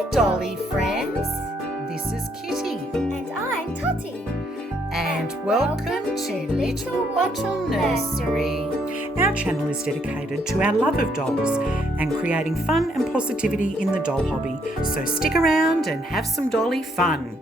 Hi, Dolly friends. This is Kitty. And I'm Totty. And welcome to Little Bottle Nursery. Our channel is dedicated to our love of dolls and creating fun and positivity in the doll hobby. So stick around and have some dolly fun.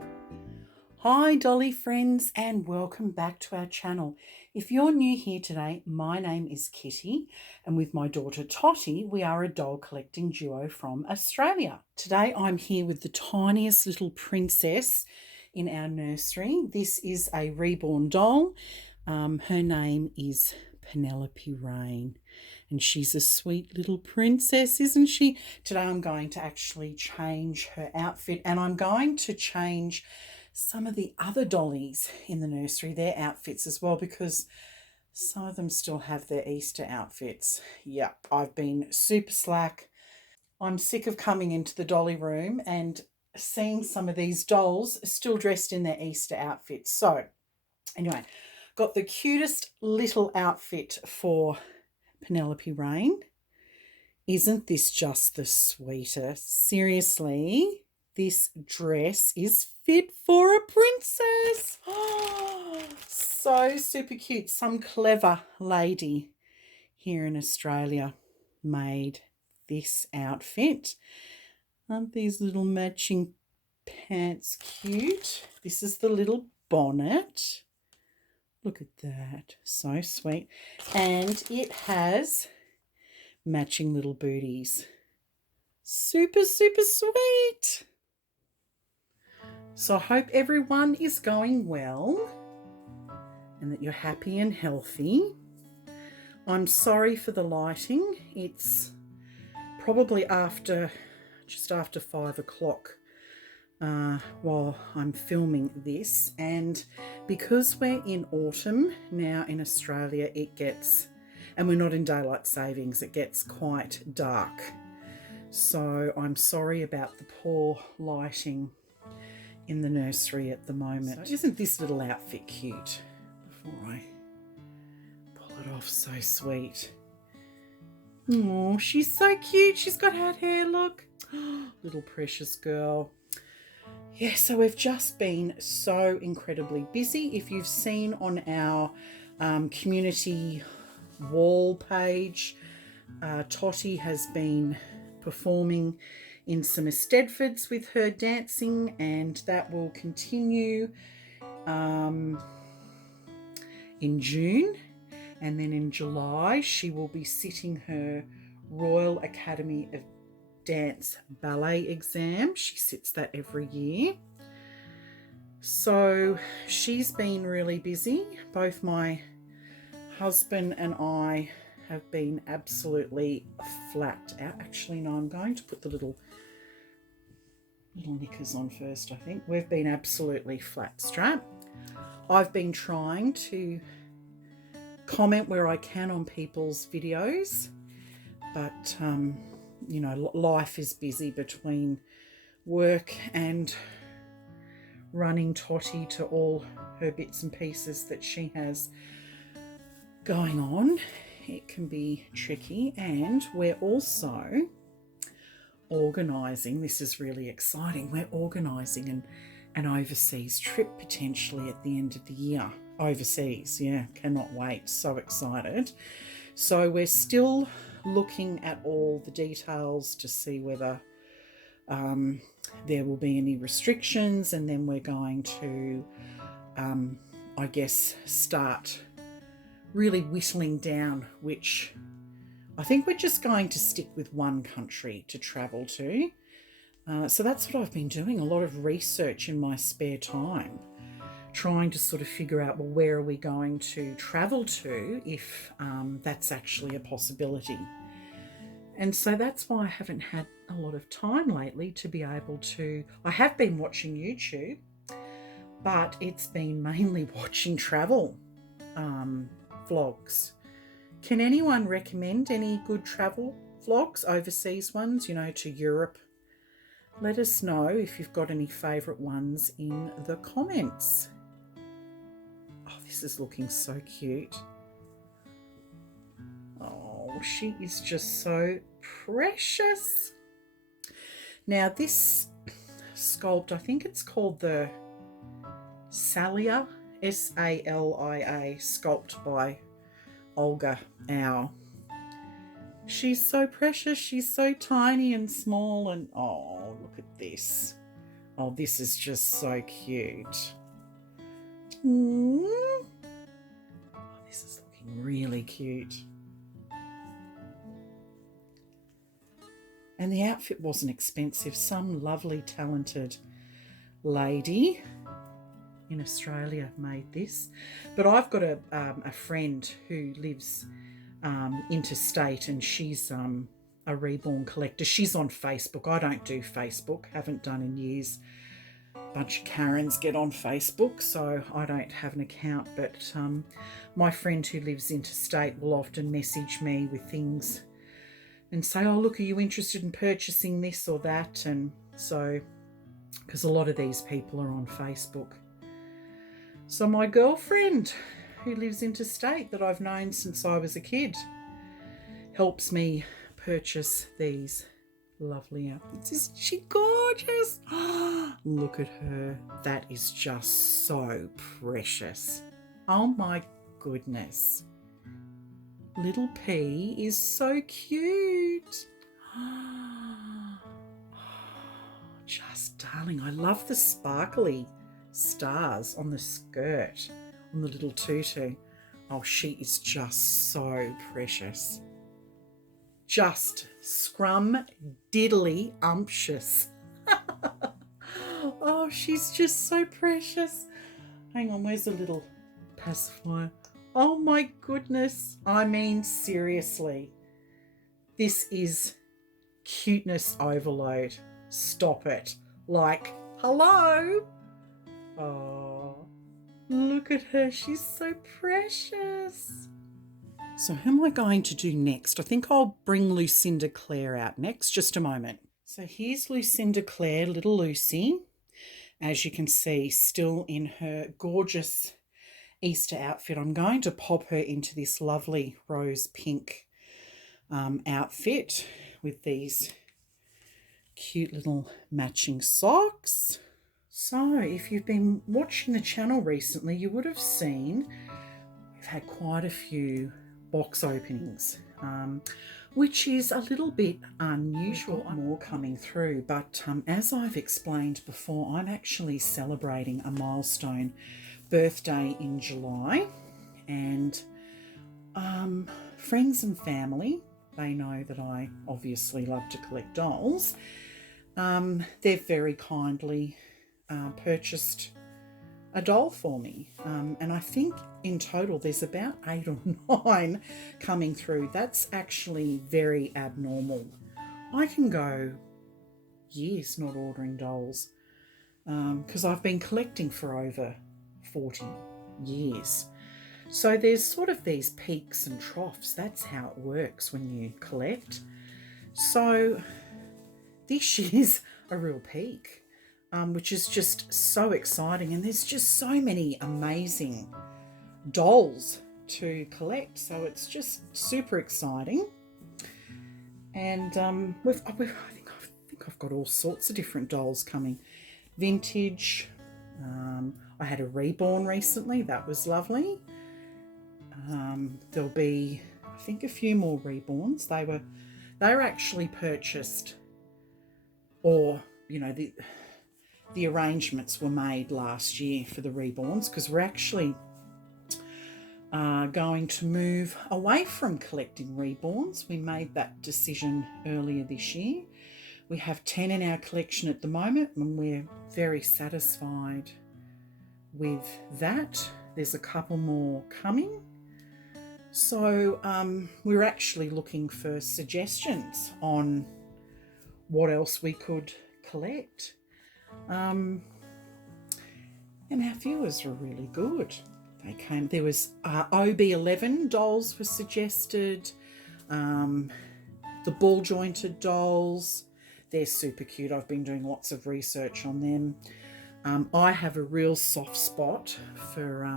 Hi, Dolly friends, and welcome back to our channel. If you're new here today, my name is Kitty, and with my daughter Totty, we are a doll collecting duo from Australia. Today I'm here with the tiniest little princess in our nursery. This is a reborn doll. Her name is Penelope Rain, and she's a sweet little princess, isn't she? Today I'm going to actually change her outfit, and I'm going to change some of the other dollies in the nursery, their outfits as well, because some of them still have their Easter outfits. Yep, I've been super slack. I'm sick of coming into the dolly room and seeing some of these dolls still dressed in their Easter outfits. So anyway, got the cutest little outfit for Penelope Rain. Isn't this just the sweetest? Seriously, this dress is fit for a princess. Oh, so super cute. Some clever lady here in Australia made this outfit. Aren't these little matching pants cute? This is the little bonnet. Look at that. So sweet. And it has matching little booties. Super, super sweet. So I hope everyone is going well and that you're happy and healthy. I'm sorry for the lighting. It's probably just after 5 o'clock while I'm filming this. And because we're in autumn now in Australia, and we're not in daylight savings, it gets quite dark. So I'm sorry about the poor lighting in the nursery at the moment. So isn't this little outfit cute? Before I pull it off, so sweet. Oh, she's so cute. She's got hot hair, look. Little precious girl. Yeah, so we've just been so incredibly busy. If you've seen on our community wall page, Totty has been performing in some Eisteddfods with her dancing, and that will continue in June, and then in July she will be sitting her Royal Academy of Dance ballet exam. She sits that every year. So she's been really busy. Both my husband and I have been absolutely flat out. Actually, no, I'm going to put the little knickers on first, I think. We've been absolutely flat strap. I've been trying to comment where I can on people's videos, but you know, life is busy between work and running Totty to all her bits and pieces that she has going on. It can be tricky, and we're also organising, this is really exciting, we're organising an overseas trip potentially at the end of the year. Overseas, yeah, cannot wait, so excited. So we're still looking at all the details to see whether there will be any restrictions, and then we're going to, I guess, start really whittling down which. I think we're just going to stick with one country to travel to. So that's what I've been doing, a lot of research in my spare time, trying to sort of figure out, well, where are we going to travel to if that's actually a possibility. And so that's why I haven't had a lot of time lately to be able to. I have been watching YouTube, but it's been mainly watching travel vlogs. Can anyone recommend any good travel vlogs, overseas ones, you know, to Europe? Let us know if you've got any favourite ones in the comments. Oh, this is looking so cute. Oh, she is just so precious. Now this sculpt, I think it's called the Salia, Salia sculpt by Olga Au. She's so precious. She's so tiny and small, and oh, look at this. Oh, this is just so cute. Oh, this is looking really cute. And the outfit wasn't expensive. Some lovely, talented lady in Australia made this. But I've got a friend who lives interstate, and she's a reborn collector. She's on Facebook. I don't do Facebook, haven't done in years. A bunch of Karens get on Facebook, so I don't have an account. But my friend who lives interstate will often message me with things and say, oh, look, are you interested in purchasing this or that? And so, because a lot of these people are on Facebook. So my girlfriend who lives interstate, that I've known since I was a kid, helps me purchase these lovely outfits. Isn't she gorgeous? Look at her. That is just so precious. Oh my goodness. Little P is so cute. Just darling. I love the sparkly stars on the skirt, on the little tutu. Oh, she is just so precious. Just scrum diddly umptious. Oh, she's just so precious. Hang on, where's the little pacifier? Oh my goodness. I mean, seriously. This is cuteness overload. Stop it. Like, hello? Oh, look at her. She's so precious. So who am I going to do next? I think I'll bring Lucinda Clare out next. Just a moment. So here's Lucinda Clare, little Lucy. As you can see, still in her gorgeous Easter outfit. I'm going to pop her into this lovely rose pink outfit with these cute little matching socks. So if you've been watching the channel recently, you would have seen we've had quite a few box openings, which is a little bit unusual. More coming through, but as I've explained before, I'm actually celebrating a milestone birthday in July, and friends and family, they know that I obviously love to collect dolls. They've very kindly purchased a doll for me, and I think in total there's about 8 or 9 coming through. That's actually very abnormal. I can go years not ordering dolls because I've been collecting for over 40 years. So there's sort of these peaks and troughs. That's how it works when you collect. So this is a real peak, which is just so exciting. And there's just so many amazing dolls to collect. So it's just super exciting. And I think I've got all sorts of different dolls coming. Vintage. I had a reborn recently. That was lovely. There'll be, I think, a few more reborns. They were actually purchased, or the arrangements were made last year for the reborns, because we're actually going to move away from collecting reborns. We made that decision earlier this year. We have 10 in our collection at the moment, and we're very satisfied with that. There's a couple more coming. So we're actually looking for suggestions on what else we could collect. And our viewers were really good. There was OB11 dolls were suggested, the ball jointed dolls. They're super cute. I've been doing lots of research on them. I have a real soft spot for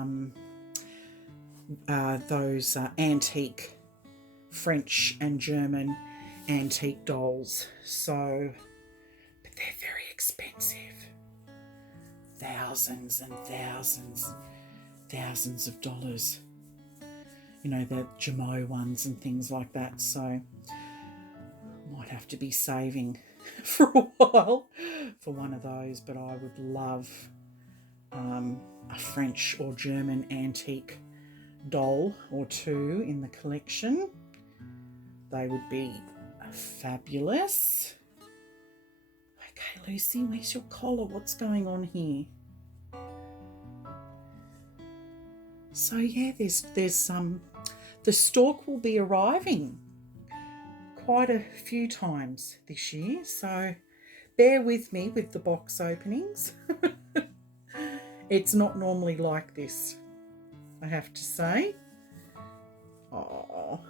those antique French and German antique dolls. So but they're very expensive. Thousands and thousands of dollars. You know, the Jamo ones and things like that. So might have to be saving for a while for one of those, but I would love a French or German antique doll or two in the collection. They would be fabulous. Okay, Lucy, where's your collar? What's going on here? So yeah, there's the stork will be arriving quite a few times this year, so bear with me with the box openings. It's not normally like this, I have to say. Oh,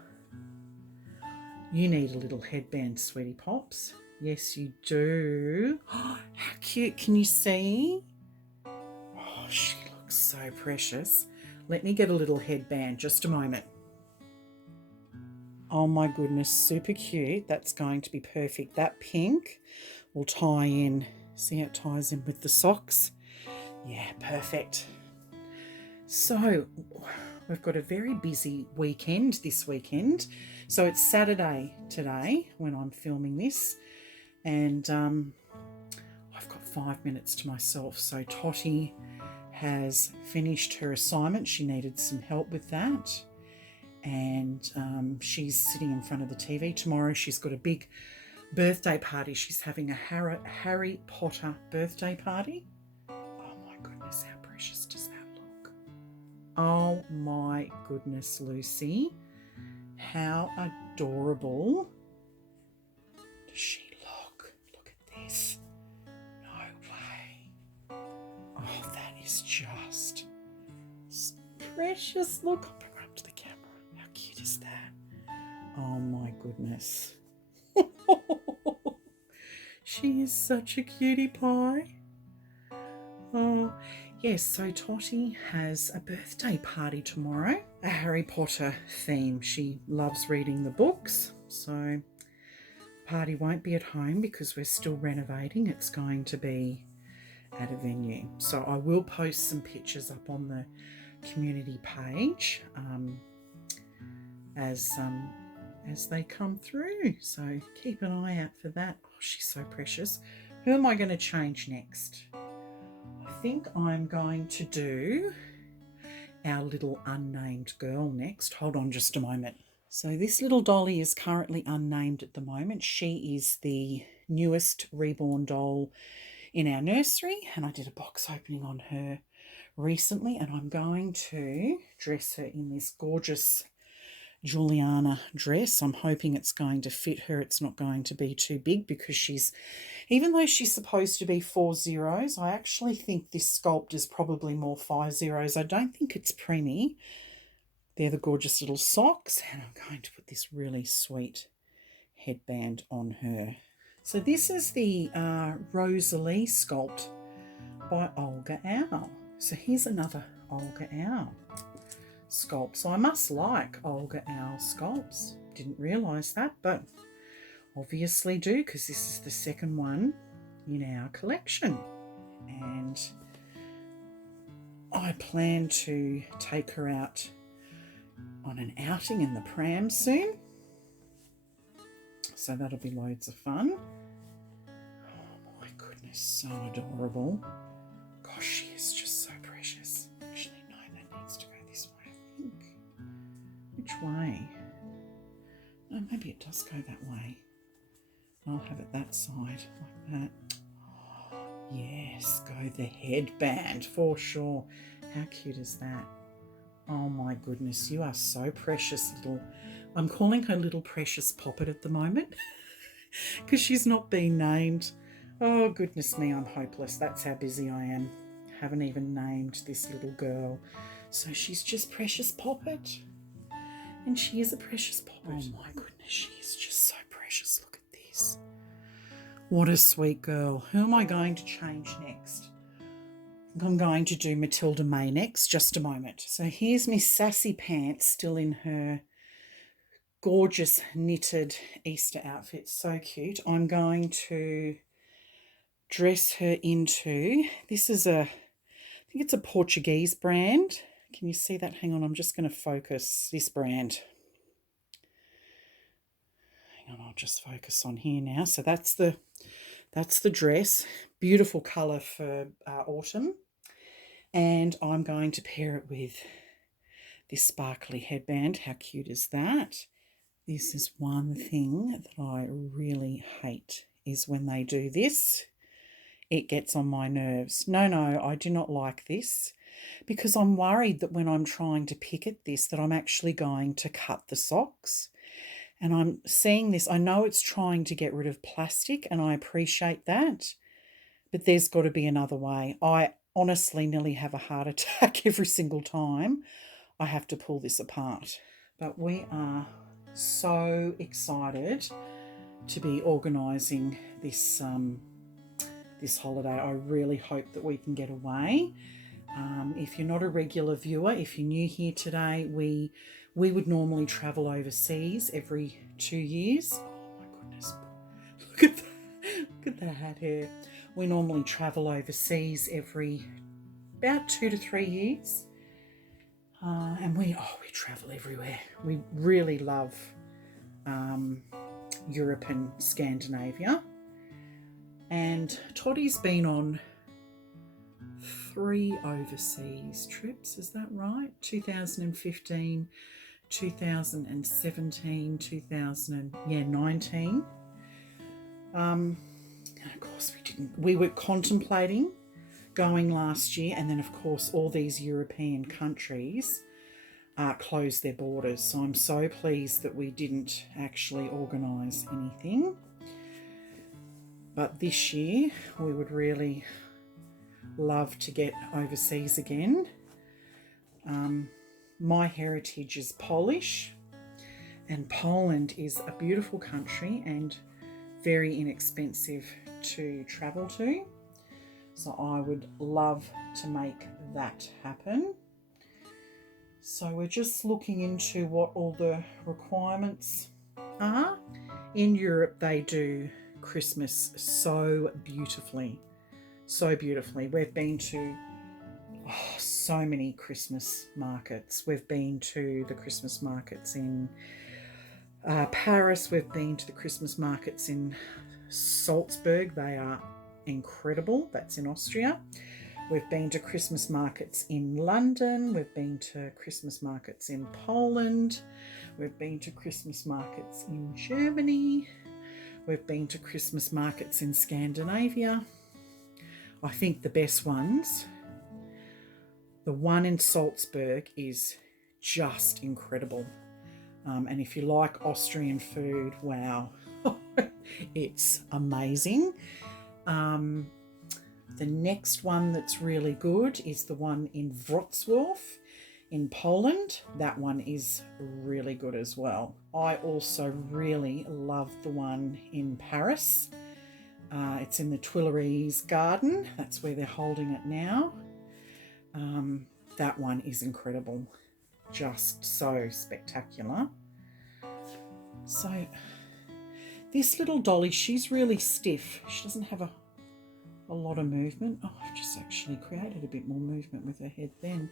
you need a little headband, sweetie pops. Yes, you do. Oh, how cute. Can you see? Oh, she looks so precious. Let me get a little headband, just a moment. Oh my goodness, super cute. That's going to be perfect. That pink will tie in. See how it ties in with the socks? Yeah, perfect. So we've got a very busy weekend this weekend. So it's Saturday today when I'm filming this, and I've got 5 minutes to myself. So Totty has finished her assignment. She needed some help with that, and she's sitting in front of the TV. Tomorrow she's got a big birthday party. She's having a Harry Potter birthday party. Oh my goodness, how precious does that look? Oh my goodness, Lucy. How adorable does she look? Look at this. No way. Oh, that is just precious. Look, I'll bring her up to the camera. How cute is that? Oh my goodness. She is such a cutie pie. Oh, yes, so Totty has a birthday party tomorrow, a Harry Potter theme. She loves reading the books, so the party won't be at home because we're still renovating. It's going to be at a venue. So I will post some pictures up on the community page as they come through. So keep an eye out for that. Oh, she's so precious. Who am I going to change next? I think I'm going to do our little unnamed girl next. Hold on just a moment. So this little dolly is currently unnamed at the moment. She is the newest reborn doll in our nursery, and I did a box opening on her recently, and I'm going to dress her in this gorgeous Juliana dress. I'm hoping it's going to fit her. It's not going to be too big because even though she's supposed to be 4 zeros, I actually think this sculpt is probably more 5 zeros. I don't think it's preemie. They're the gorgeous little socks, and I'm going to put this really sweet headband on her. So this is the Rosalie sculpt by Olga Owl. So here's another Olga Owl sculpt. So I must like Olga Owl sculpts. Didn't realise that, but obviously do, because this is the second one in our collection. And I plan to take her out on an outing in the pram soon. So that'll be loads of fun. Oh my goodness, so adorable. Gosh, she is just so precious. Actually, no, that needs to go this way, I think. Which way? No, maybe it does go that way. I'll have it that side, like that. Oh, yes, go the headband for sure. How cute is that? Oh my goodness, you are so precious, little. I'm calling her Little Precious Poppet at the moment because she's not been named. Oh, goodness me, I'm hopeless. That's how busy I am. Haven't even named this little girl. So she's just Precious Poppet. And she is a precious poppet. Oh my goodness, she is just so precious. Look at this. What a sweet girl. Who am I going to change next? I think I'm going to do Matilda May next. Just a moment. So here's Miss Sassy Pants still in her gorgeous knitted Easter outfit. So cute. I'm going to dress her into. This is I think it's a Portuguese brand. Can you see that? Hang on, I'm just going to focus this brand. Hang on, I'll just focus on here now. So that's the dress. Beautiful colour for autumn. And I'm going to pair it with this sparkly headband. How cute is that? This is one thing that I really hate, is when they do this. It gets on my nerves. No, I do not like this, because I'm worried that when I'm trying to pick at this that I'm actually going to cut the socks. And I'm seeing this. I know it's trying to get rid of plastic, and I appreciate that, but there's got to be another way. I honestly nearly have a heart attack every single time I have to pull this apart. But we are so excited to be organising this this holiday. I really hope that we can get away. If you're not a regular viewer, if you're new here today, we would normally travel overseas every 2 years. Oh my goodness, look at that hat hair. We normally travel overseas every about 2 to 3 years. And we travel everywhere. We really love Europe and Scandinavia. And Toddy's been on 3 overseas trips, is that right? 2015, 2017, 2019. And of course we were contemplating going last year, and then of course all these European countries closed their borders. So I'm so pleased that we didn't actually organise anything. But this year we would really love to get overseas again. My heritage is Polish, and Poland is a beautiful country and very inexpensive to travel to. So I would love to make that happen. So we're just looking into what all the requirements are. In Europe, they do Christmas so beautifully. So beautifully. We've been to so many Christmas markets. We've been to the Christmas markets in Paris. We've been to the Christmas markets in Salzburg. They are incredible. That's in Austria. We've been to Christmas markets in London. We've been to Christmas markets in Poland. We've been to Christmas markets in Germany. We've been to Christmas markets in Scandinavia. I think the best ones, the one in Salzburg is just incredible. And if you like Austrian food, wow, it's amazing. The next one that's really good is the one in Wrocław in Poland. That one is really good as well. I also really love the one in Paris. It's in the Tuileries Garden. That's where they're holding it now. That one is incredible. Just so spectacular. So this little dolly, she's really stiff. She doesn't have a lot of movement. Oh, I've just actually created a bit more movement with her head then.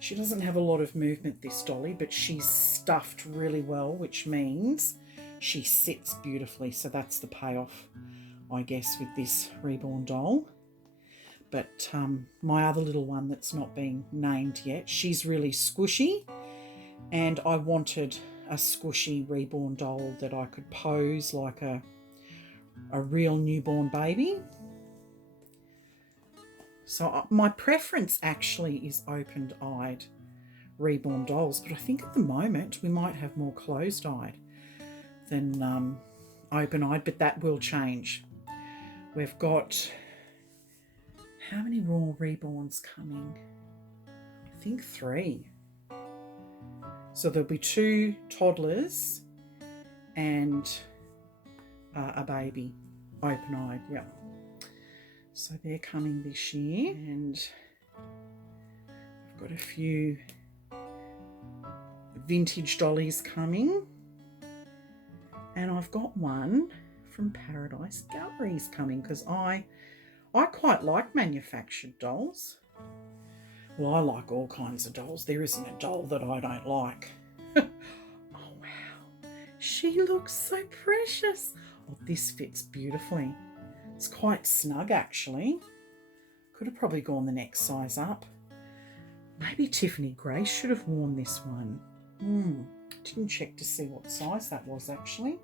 She doesn't have a lot of movement, this dolly, but she's stuffed really well, which means she sits beautifully. So that's the payoff, I guess, with this reborn doll. But my other little one that's not been named yet, she's really squishy, and I wanted a squishy reborn doll that I could pose like a real newborn baby. So my preference actually is opened-eyed reborn dolls, but I think at the moment we might have more closed-eyed than open-eyed, but that will change. We've got, how many raw reborns coming? I think 3. So there'll be 2 toddlers and a baby, open-eyed, yeah. So they're coming this year, and I've got a few vintage dollies coming, and I've got one from Paradise Galleries coming, because I quite like manufactured dolls. Well, I like all kinds of dolls. There isn't a doll that I don't like. Oh, wow. She looks so precious. Oh, this fits beautifully. It's quite snug, actually. Could have probably gone the next size up. Maybe Tiffany Grace should have worn this one. Didn't check to see what size that was, actually.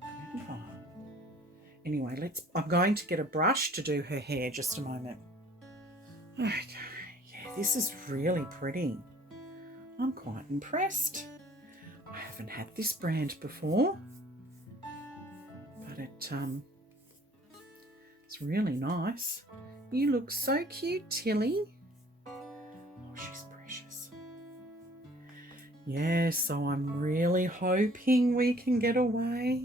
Can't remember. Anyway, I'm going to get a brush to do her hair. Just a moment. Okay, yeah, this is really pretty. I'm quite impressed. I haven't had this brand before, but it's really nice. You look so cute, Tilly. Oh, she's precious. Yeah, so I'm really hoping we can get away,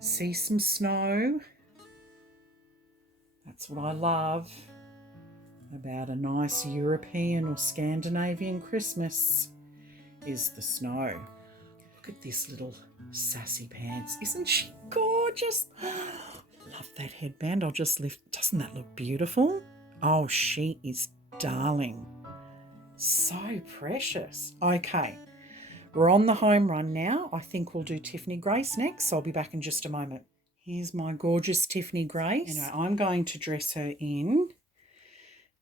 see some snow. That's what I love about a nice European or Scandinavian Christmas, is the snow. Look at this little sassy pants. Isn't she gorgeous? Love that headband. I'll just lift. Doesn't that look beautiful? Oh, she is darling. So precious. Okay, we're on the home run now. I think we'll do Tiffany Grace next, so I'll be back in just a moment. Here's my gorgeous Tiffany Grace. Anyway, I'm going to dress her in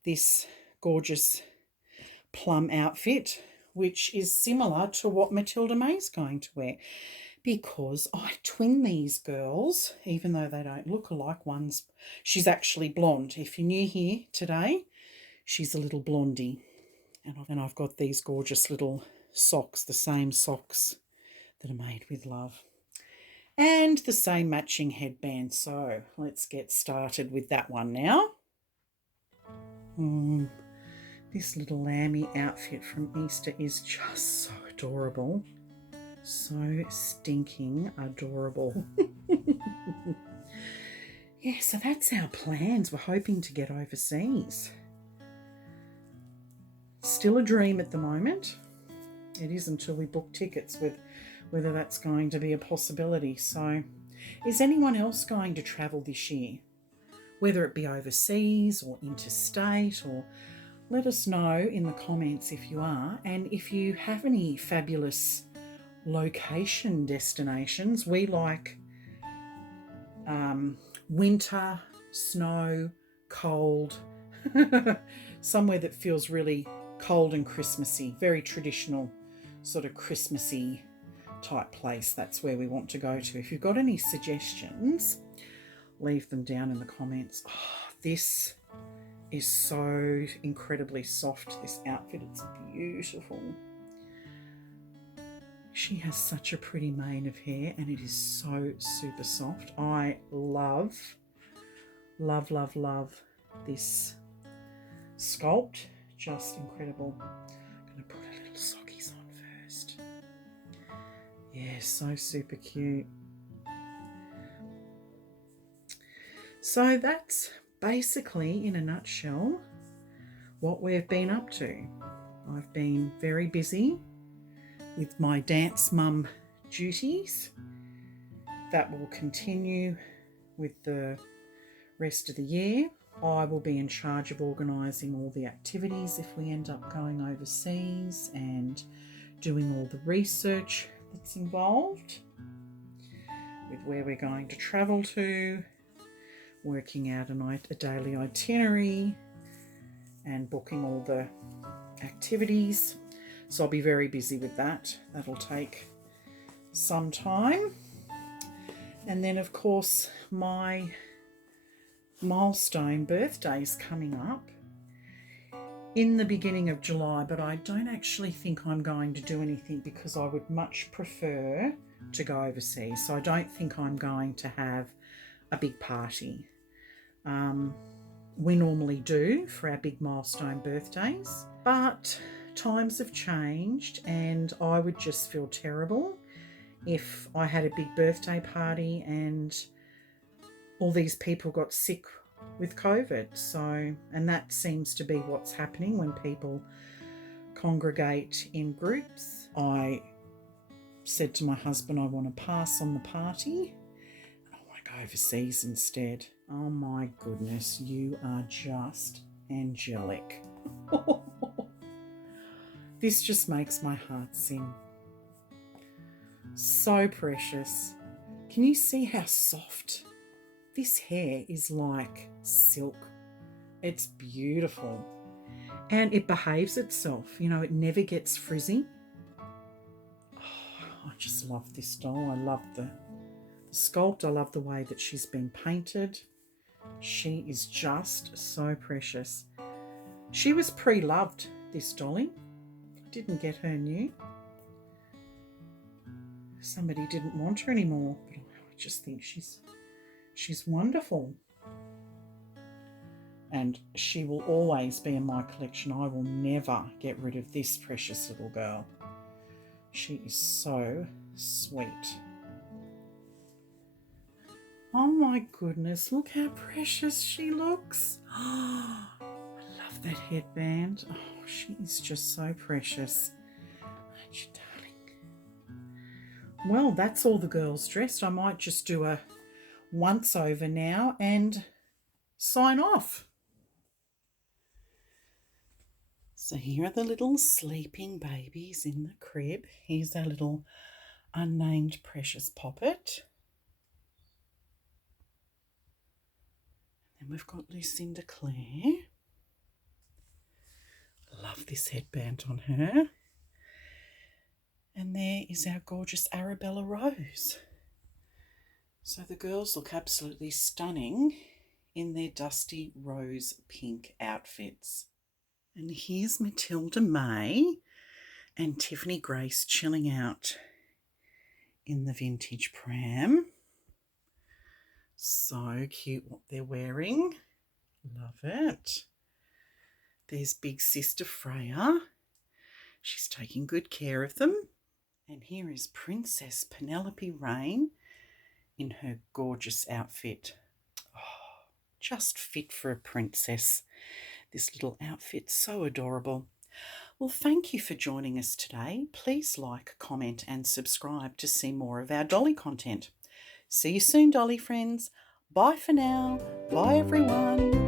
this gorgeous plum outfit, which is similar to what Matilda May's going to wear, because I twin these girls, even though they don't look alike. She's actually blonde. If you're new here today, she's a little blondie. And I've got these gorgeous little socks, the same socks that are made with love, and the same matching headband. So let's get started with that one now. This little Lammy outfit from Easter is just so adorable. So stinking adorable. Yeah, so that's our plans. We're hoping to get overseas. Still a dream at the moment. It is until we book tickets with whether that's going to be a possibility. So is anyone else going to travel this year? Whether it be overseas or interstate, or let us know in the comments if you are, and if you have any fabulous location destinations. We like winter, snow, cold, somewhere that feels really cold and Christmassy, very traditional sort of Christmassy type place. That's where we want to go to. If you've got any suggestions, leave them down in the comments. Oh, this is so incredibly soft, this outfit. It's beautiful. She has such a pretty mane of hair, and it is so super soft. I love, love, love, love this sculpt. Just incredible. I'm going to put her little sockies on first. Yeah, so super cute. So that's basically, in a nutshell, what we've been up to. I've been very busy with my dance mum duties. That will continue with the rest of the year. I will be in charge of organising all the activities if we end up going overseas, and doing all the research that's involved with where we're going to travel to, working out a daily itinerary and booking all the activities. So I'll be very busy with that. That'll take some time. And then, of course, my milestone birthday is coming up in the beginning of July, but I don't actually think I'm going to do anything because I would much prefer to go overseas. So I don't think I'm going to have a big party. We normally do for our big milestone birthdays, but times have changed, and I would just feel terrible if I had a big birthday party and all these people got sick with COVID. So, and that seems to be what's happening when people congregate in groups. I said to my husband I want to pass on the party. I want to go overseas instead. Oh my goodness, you are just angelic. This just makes my heart sing. So precious. Can you see how soft? This hair is like silk. It's beautiful. And it behaves itself. You know, it never gets frizzy. Oh, I just love this doll. I love the sculpt. I love the way that she's been painted. She is just so precious. She was pre-loved, this dolly. I didn't get her new. Somebody didn't want her anymore, but I just think she's wonderful. And she will always be in my collection. I will never get rid of this precious little girl. She is so sweet. Oh my goodness, look how precious she looks. Oh, I love that headband. Oh, she is just so precious. Aren't you, darling? Well, that's all the girls dressed. I might just do a once over now and sign off. So here are the little sleeping babies in the crib. Here's our little unnamed precious poppet. And we've got Lucinda Clare. Love this headband on her. And there is our gorgeous Arabella Rose. So the girls look absolutely stunning in their dusty rose pink outfits. And here's Matilda May and Tiffany Grace chilling out in the vintage pram. So cute what they're wearing. Love it. There's big sister Freya. She's taking good care of them. And here is Princess Penelope Rain in her gorgeous outfit. Oh, just fit for a princess. This little outfit, so adorable. Well, thank you for joining us today. Please like, comment and subscribe to see more of our dolly content. See you soon, dolly friends. Bye for now. Bye, everyone.